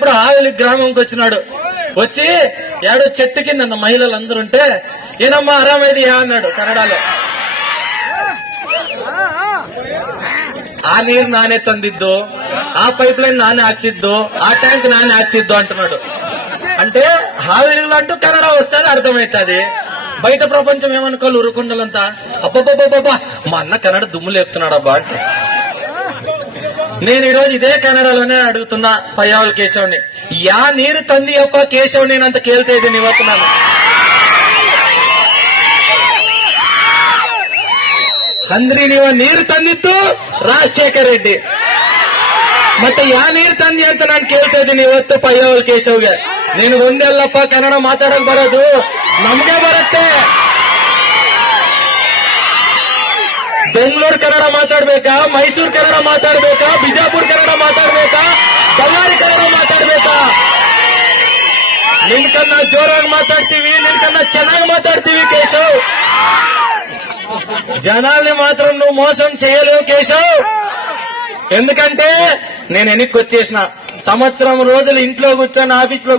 ఇప్పుడు ఆవిలి గ్రామంకి వచ్చినాడు. వచ్చి ఏడో చెట్టు కింద మహిళలు అందరుంటే ಏನಮ್ಮ ಆರಾಮಿದೆಯಾ అన్నాడు కన్నడలో. ಆ ನೀರು ನಾನೇ ತಂದಿದ್ದು, ಆ ಪೈಪ್ ಲೈನ್ ನಾನೇ ಹಾಕ್ಸಿದ್ದು, ಆ ಟ್ಯಾಂಕ್ ನಾನೇ ಹಾಕ್ಸಿದ್ದು అంటున్నాడు. అంటే హావిలిలో అంటూ కన్నడ వస్తుంది, అర్థమవుతుంది. బయట ప్రపంచం ఏమనుకోవాలి ఉరుకుండలంతా, అబ్బబ్బబ్బబ్బా మా అన్న కన్నడ దుమ్ము లేపుతున్నాడు అబ్బా అంటే. నేను ఈరోజు ఇదే కన్నడలోనే అడుగుతున్నా పయ్యావుల కేశవ్ని, యా నీరు ತಂದಿ ಅಪ್ಪ ಕೇಶವ್ నేనంత ಕೇಳ್ತಾ ಇದ್ದೀನಿ ಇವತ್ತು ನಾನು. ಅಂದ್ರೆ ನೀವು ನೀರು ತಂದಿತ್ತು ರಾಜಶೇಖರ್ ರೆಡ್ಡಿ, ಮತ್ತೆ ಯಾ ನೀರು ತಂದಿ ಅಂತ ನಾನು ಕೇಳ್ತಾ ಇದ್ದೀನಿ ಇವತ್ತು ಪಯ್ಯಾವಲ್ ಕೇಶವ್ಗೆ. ನೀನು ಒಂದೇ ಅಲ್ಲಪ್ಪ ಕನ್ನಡ ಮಾತಾಡಕ್ ಬರೋದು, ನಮ್ಗೆ ಬರುತ್ತೆ. ಬೆಂಗಳೂರು ಕನ್ನಡ ಮಾತಾಡ್ಬೇಕಾ, ಮೈಸೂರು ಕನ್ನಡ ಮಾತಾಡ್ಬೇಕಾ, ಬಿಜಾಪುರ ಕನ್ನಡ ಮಾತಾಡ್ಬೇಕಾ, ಬಳ್ಳಾರಿ ಕನ್ನಡ ಮಾತಾಡ್ಬೇಕಾ? ನಿನ್ಕನ್ನ ಜೋರಾಗಿ మాట్లాಡ್ತೀವಿ, నిన్కన్న ಚೆನ್ನಾಗಿ మాట్లాಡ್ತೀವಿ కేశవ్. జనాల్ని మాత్రం నువ్వు మోసం చేయలేవు కేశవ్. ఎందుకంటే నేను వెనక్కి వచ్చేసిన సంవత్సరం రోజులు ఇంట్లో కూర్చొని ఆఫీస్ లో